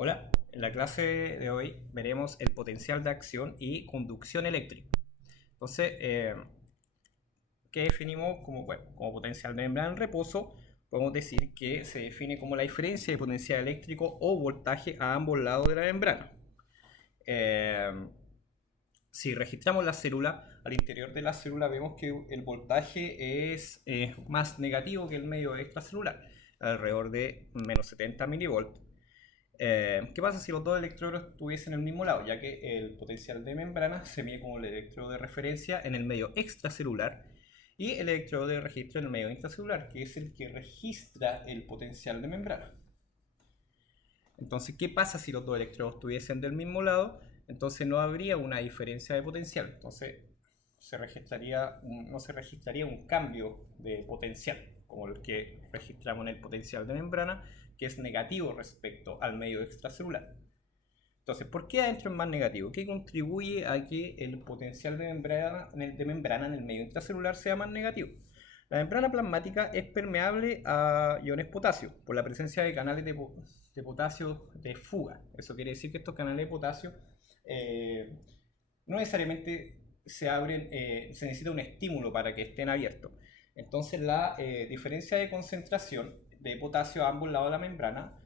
Hola, en la clase de hoy veremos el potencial de acción y conducción eléctrica. Entonces, ¿qué definimos como, como potencial de membrana en reposo? Podemos decir que se define como la diferencia de potencial eléctrico o voltaje a ambos lados de la membrana. Si registramos la célula, al interior de la célula vemos que el voltaje es más negativo que el medio extracelular, alrededor de menos 70 milivolts. ¿Qué pasa si los dos electrodos estuviesen en el mismo lado? Ya que el potencial de membrana se mide como el electrodo de referencia en el medio extracelular y el electrodo de registro en el medio intracelular, que es el que registra el potencial de membrana. Entonces, ¿qué pasa si los dos electrodos estuviesen del mismo lado? Entonces no habría una diferencia de potencial. Entonces no se registraría un cambio de potencial, como el que registramos en el potencial de membrana, que es negativo respecto al medio extracelular. Entonces, ¿por qué adentro es más negativo? ¿Qué contribuye a que el potencial de membrana en el medio intracelular sea más negativo? La membrana plasmática es permeable a iones potasio por la presencia de canales de potasio de fuga. Eso quiere decir que estos canales de potasio no necesariamente se abren, se necesita un estímulo para que estén abiertos. Entonces la diferencia de concentración de potasio a ambos lados de la membrana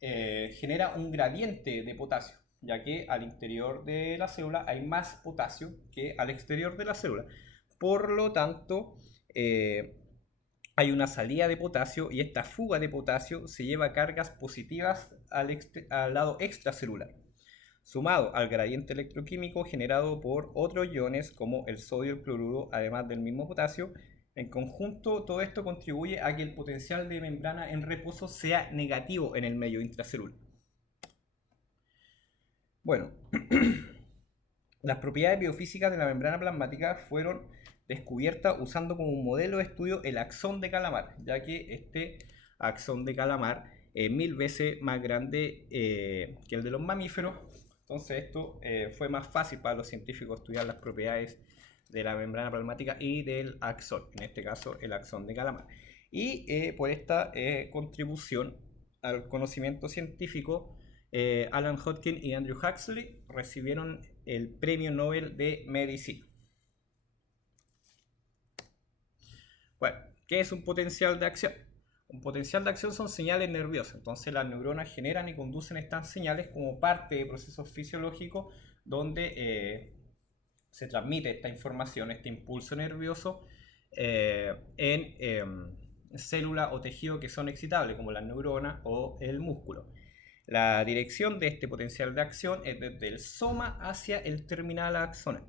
genera un gradiente de potasio, ya que al interior de la célula hay más potasio que al exterior de la célula. Por lo tanto, hay una salida de potasio y esta fuga de potasio se lleva cargas positivas al lado extracelular, sumado al gradiente electroquímico generado por otros iones como el sodio y el cloruro, además del mismo potasio. En conjunto, todo esto contribuye a que el potencial de membrana en reposo sea negativo en el medio intracelular. Bueno, las propiedades biofísicas de la membrana plasmática fueron descubiertas usando como un modelo de estudio el axón de Calamar, ya que este axón de Calamar es 1000 veces más grande que el de los mamíferos. Entonces esto fue más fácil para los científicos estudiar las propiedades de la membrana plasmática y del axón, en este caso el axón de Calamar. Y por esta contribución al conocimiento científico, Alan Hodgkin y Andrew Huxley recibieron el Premio Nobel de Medicina. Bueno, ¿qué es un potencial de acción? Un potencial de acción son señales nerviosas, entonces las neuronas generan y conducen estas señales como parte de procesos fisiológicos donde se transmite esta información, este impulso nervioso en células o tejidos que son excitables, como las neuronas o el músculo. La dirección de este potencial de acción es desde el soma hacia el terminal axonal.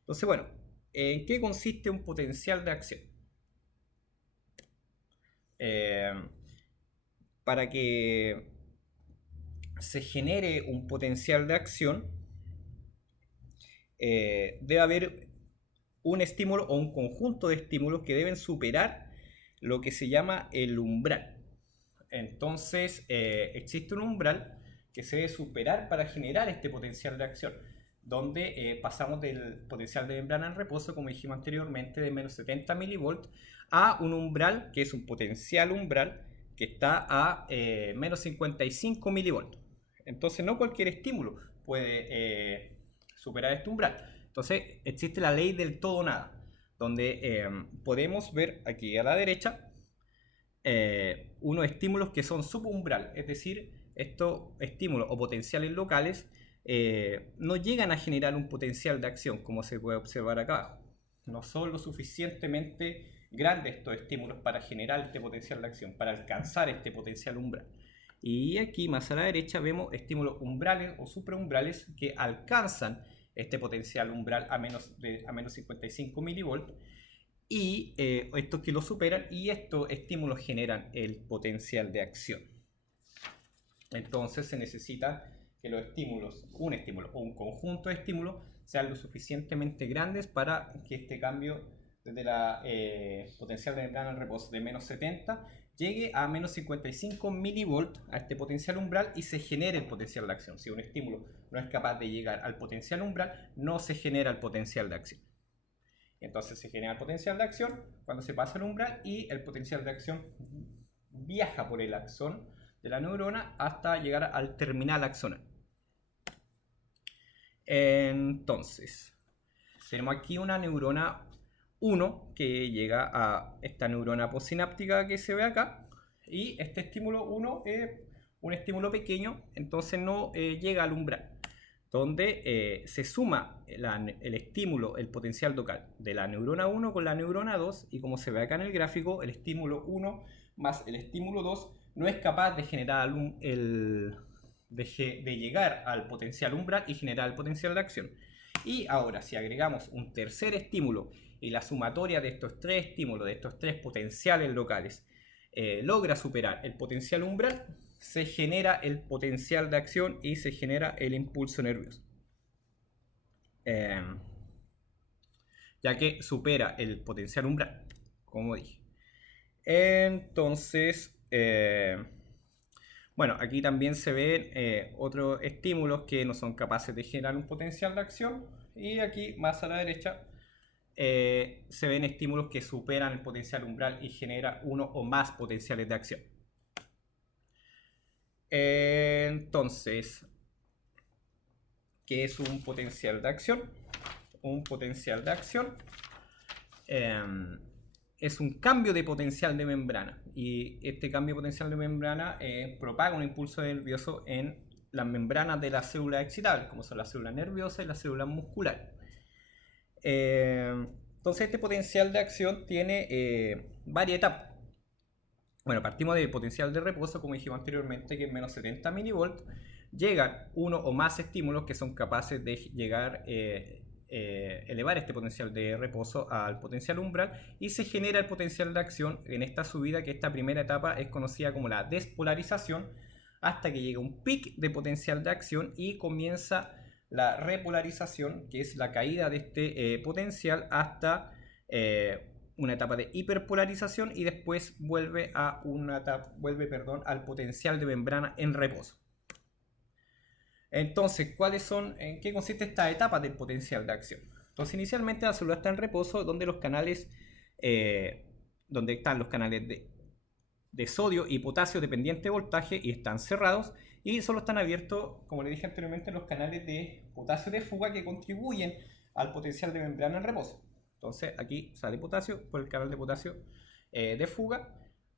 Entonces, bueno, ¿en qué consiste un potencial de acción? Eh, para que se genere un potencial de acción, debe haber un estímulo o un conjunto de estímulos que deben superar lo que se llama el umbral. Entonces, existe un umbral que se debe superar para generar este potencial de acción, donde pasamos del potencial de membrana en reposo, como dijimos anteriormente, de menos 70 milivolts, a un umbral que es un potencial umbral que está a menos 55 milivolts. Entonces, no cualquier estímulo puede superar este umbral. Entonces, existe la ley del todo o nada, donde podemos ver aquí a la derecha unos estímulos que son subumbral, es decir, estos estímulos o potenciales locales no llegan a generar un potencial de acción, como se puede observar acá abajo. No son lo suficientemente grandes estos estímulos para generar este potencial de acción, para alcanzar este potencial umbral. Y aquí más a la derecha vemos estímulos umbrales o supraumbrales que alcanzan este potencial umbral a menos 55 milivolts y estos que lo superan, y estos estímulos generan el potencial de acción. Entonces se necesita que los estímulos, un estímulo o un conjunto de estímulos, sean lo suficientemente grandes para que este cambio desde la potencial de membrana en reposo de menos 70 llegue a menos 55 milivolts a este potencial umbral y se genere el potencial de acción. Si un estímulo no es capaz de llegar al potencial umbral, no se genera el potencial de acción. Entonces se genera el potencial de acción cuando se pasa el umbral y el potencial de acción viaja por el axón de la neurona hasta llegar al terminal axonal. Entonces, tenemos aquí una neurona 1 que llega a esta neurona postsináptica que se ve acá, y este estímulo 1 es un estímulo pequeño, entonces no llega al umbral, donde se suma el estímulo, el potencial local de la neurona 1 con la neurona 2, y como se ve acá en el gráfico, el estímulo 1 más el estímulo 2 no es capaz de generar de llegar al potencial umbral y generar el potencial de acción. Y ahora, si agregamos un tercer estímulo y la sumatoria de estos tres estímulos, de estos tres potenciales locales, logra superar el potencial umbral, se genera el potencial de acción y se genera el impulso nervioso. Ya que supera el potencial umbral, como dije. Entonces, bueno, aquí también se ven otros estímulos que no son capaces de generar un potencial de acción. Y aquí, más a la derecha, se ven estímulos que superan el potencial umbral y generan uno o más potenciales de acción. Entonces, ¿qué es un potencial de acción? Un potencial de acción es un cambio de potencial de membrana, y este cambio de potencial de membrana propaga un impulso nervioso en las membranas de las células excitables, como son las células nerviosas y las células musculares. Entonces este potencial de acción tiene varias etapas. Bueno, partimos del potencial de reposo, como dijimos anteriormente, que es menos 70 mV. Llegan uno o más estímulos que son capaces de llegar elevar este potencial de reposo al potencial umbral, y se genera el potencial de acción en esta subida, que esta primera etapa es conocida como la despolarización, hasta que llega un pic de potencial de acción y comienza la repolarización, que es la caída de este potencial hasta una etapa de hiperpolarización, y después vuelve al potencial de membrana en reposo. Entonces, ¿en qué consiste esta etapa del potencial de acción? Entonces, inicialmente la célula está en reposo, donde están los canales de sodio y potasio dependiente de voltaje, y están cerrados, y solo están abiertos, como le dije anteriormente, los canales de potasio de fuga, que contribuyen al potencial de membrana en reposo. Entonces, aquí sale potasio por el canal de potasio de fuga,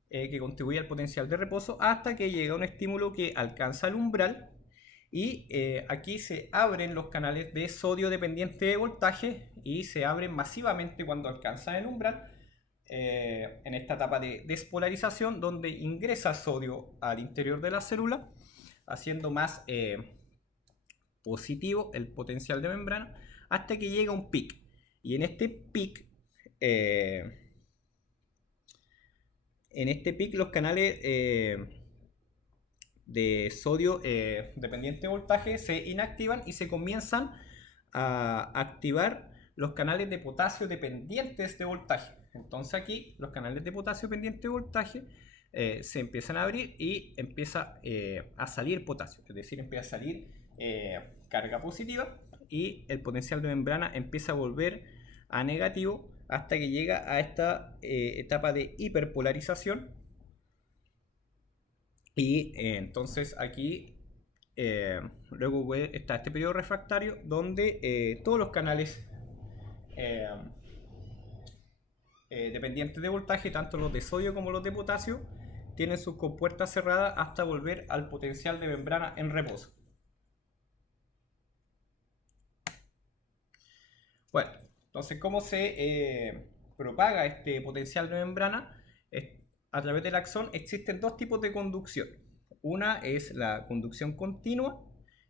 que contribuye al potencial de reposo, hasta que llega un estímulo que alcanza el umbral. Y aquí se abren los canales de sodio dependiente de voltaje, y se abren masivamente cuando alcanzan el umbral, en esta etapa de despolarización, donde ingresa sodio al interior de la célula, haciendo más positivo el potencial de membrana, hasta que llega un pic. Y en este pic los canales de sodio dependiente de voltaje se inactivan, y se comienzan a activar los canales de potasio dependientes de voltaje. Entonces aquí los canales de potasio dependiente de voltaje se empiezan a abrir, y empieza a salir potasio, es decir, empieza a salir carga positiva, y el potencial de membrana empieza a volver a negativo hasta que llega a esta etapa de hiperpolarización. Y entonces aquí luego está este periodo refractario, donde todos los canales dependientes de voltaje, tanto los de sodio como los de potasio, tienen sus compuertas cerradas hasta volver al potencial de membrana en reposo. Bueno, entonces, ¿cómo se propaga este potencial de membrana? A través del axón existen dos tipos de conducción. Una es la conducción continua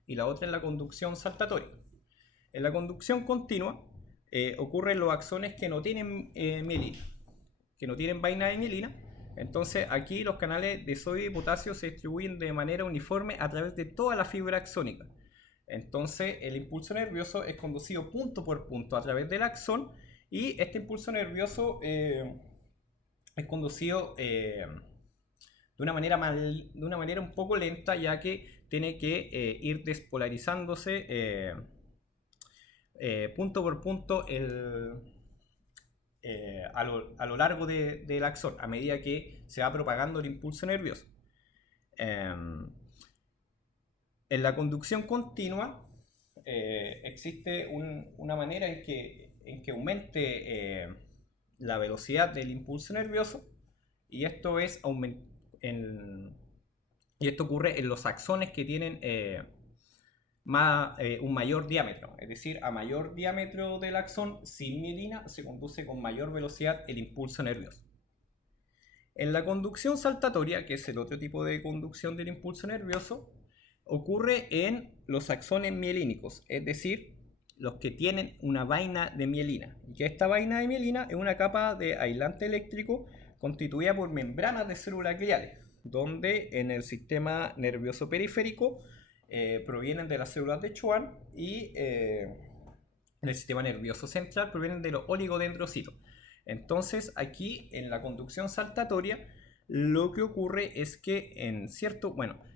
y la otra es la conducción saltatoria. En la conducción continua ocurren los axones que no tienen mielina, que no tienen vaina de mielina. Entonces aquí los canales de sodio y potasio se distribuyen de manera uniforme a través de toda la fibra axónica. Entonces el impulso nervioso es conducido punto por punto a través del axón, y este impulso nervioso es conducido de una manera un poco lenta, ya que tiene que ir despolarizándose punto por punto a lo largo del axón, a medida que se va propagando el impulso nervioso. Em, en la conducción continua existe una manera en que aumente la velocidad del impulso nervioso, y esto es y esto ocurre en los axones que tienen un mayor diámetro. Es decir, a mayor diámetro del axón sin mielina se conduce con mayor velocidad el impulso nervioso. En la conducción saltatoria, que es el otro tipo de conducción del impulso nervioso, ocurre en los axones mielínicos, es decir, los que tienen una vaina de mielina. Y que esta vaina de mielina es una capa de aislante eléctrico constituida por membranas de células gliales, donde en el sistema nervioso periférico provienen de las células de Schwann, y en el sistema nervioso central provienen de los oligodendrocitos. Entonces aquí en la conducción saltatoria lo que ocurre es que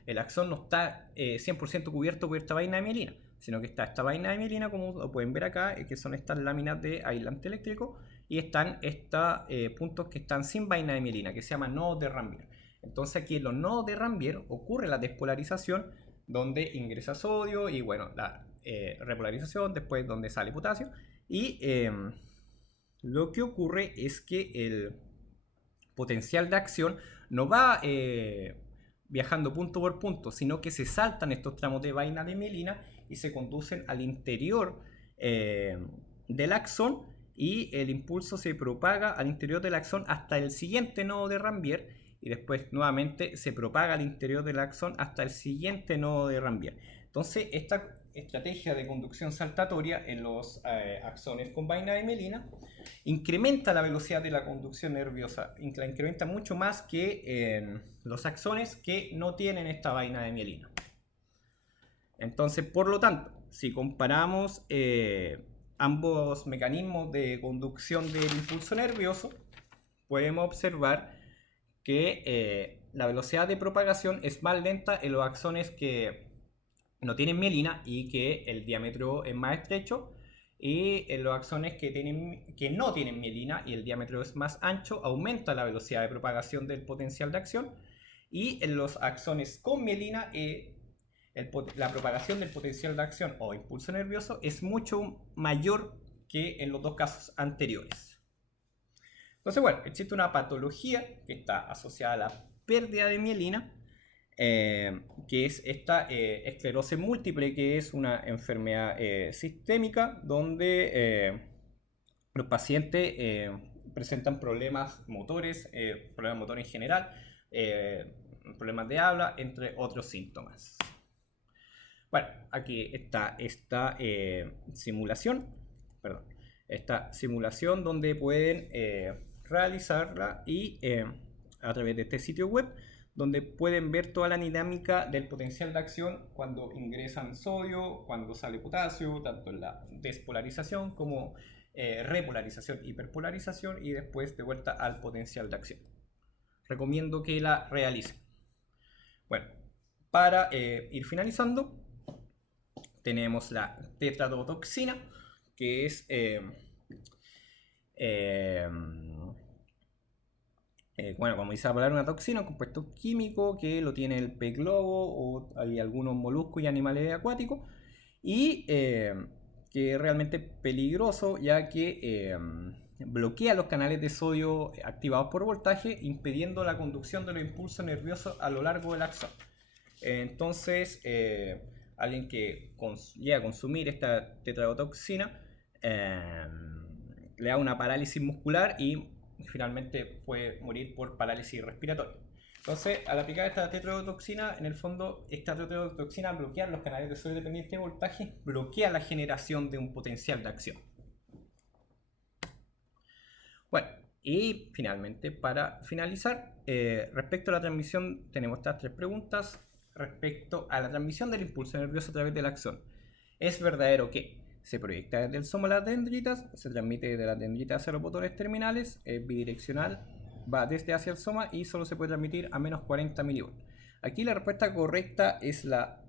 el axón no está 100% cubierto por esta vaina de mielina, sino que está esta vaina de mielina, como lo pueden ver acá, que son estas láminas de aislante eléctrico, y están estos puntos que están sin vaina de mielina, que se llaman nodos de Ranvier. Entonces aquí en los nodos de Ranvier ocurre la despolarización, donde ingresa sodio, y bueno, la repolarización, después donde sale potasio, y lo que ocurre es que el potencial de acción no va viajando punto por punto, sino que se saltan estos tramos de vaina de mielina y se conducen al interior del axón, y el impulso se propaga al interior del axón hasta el siguiente nodo de Ranvier, y después nuevamente se propaga al interior del axón hasta el siguiente nodo de Ranvier. Entonces esta estrategia de conducción saltatoria en los axones con vaina de mielina incrementa la velocidad de la conducción nerviosa, la incrementa mucho más que en los axones que no tienen esta vaina de mielina. Entonces, por lo tanto, si comparamos ambos mecanismos de conducción del impulso nervioso, podemos observar que la velocidad de propagación es más lenta en los axones que no tienen mielina y que el diámetro es más estrecho, y en los axones que no tienen mielina y el diámetro es más ancho aumenta la velocidad de propagación del potencial de acción, y en los axones con mielina la propagación del potencial de acción o impulso nervioso es mucho mayor que en los dos casos anteriores. Entonces, bueno, existe una patología que está asociada a la pérdida de mielina, que es esta esclerosis múltiple, que es una enfermedad sistémica donde los pacientes presentan problemas motores en general, problemas de habla, entre otros síntomas. Bueno, aquí está esta simulación donde pueden realizarla, y a través de este sitio web, donde pueden ver toda la dinámica del potencial de acción cuando ingresan sodio, cuando sale potasio, tanto en la despolarización como repolarización, hiperpolarización, y después de vuelta al potencial de acción. Recomiendo que la realicen. Bueno, para ir finalizando, tenemos la tetradotoxina, que es como dice la palabra, una toxina, un compuesto químico que lo tiene el pez globo, o hay algunos moluscos y animales acuáticos, y que es realmente peligroso, ya que bloquea los canales de sodio activados por voltaje, impidiendo la conducción de los impulsos nerviosos a lo largo del axón. Entonces, alguien que llega a consumir esta tetradotoxina le da una parálisis muscular y finalmente puede morir por parálisis respiratoria. Entonces, al aplicar esta tetrodotoxina, en el fondo, esta tetrodotoxina, al bloquear los canales de sodio dependiente de voltaje, bloquea la generación de un potencial de acción. Bueno, y finalmente, para finalizar, respecto a la transmisión, tenemos estas 3 preguntas. Respecto a la transmisión del impulso nervioso a través del axón, ¿es verdadero que se proyecta desde el soma a las dendritas, se transmite desde las dendritas hacia los botones terminales, es bidireccional, va desde hacia el soma y solo se puede transmitir a menos 40 mV? Aquí la respuesta correcta es la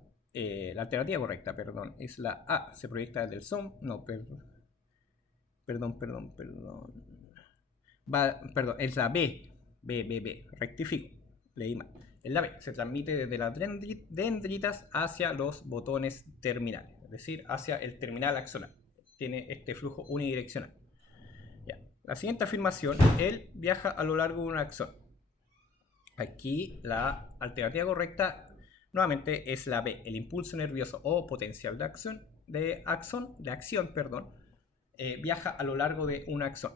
alternativa correcta, perdón, es la A, se proyecta desde el soma, no, perdón, es la B, rectifico, leí mal. En la B se transmite desde las dendritas hacia los botones terminales, es decir, hacia el terminal axonal. Tiene este flujo unidireccional. Ya. La siguiente afirmación, él viaja a lo largo de un axón. Aquí la alternativa correcta nuevamente es la B, el impulso nervioso o potencial de acción, viaja a lo largo de un axón.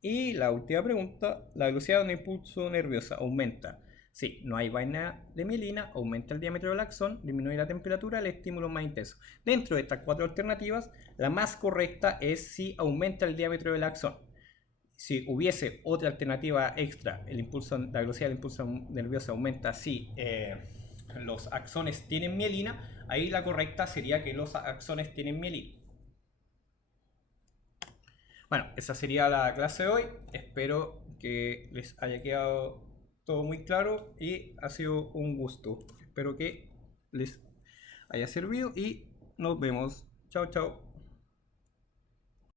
Y la última pregunta, la velocidad de un impulso nervioso aumenta. Sí, no hay vaina de mielina, aumenta el diámetro del axón, disminuye la temperatura, el estímulo es más intenso. Dentro de estas 4 alternativas, la más correcta es si aumenta el diámetro del axón. Si hubiese otra alternativa extra, la velocidad del impulso nervioso aumenta si los axones tienen mielina, ahí la correcta sería que los axones tienen mielina. Bueno, esa sería la clase de hoy. Espero que les haya quedado todo muy claro y ha sido un gusto. Espero que les haya servido y nos vemos. Chao, chao.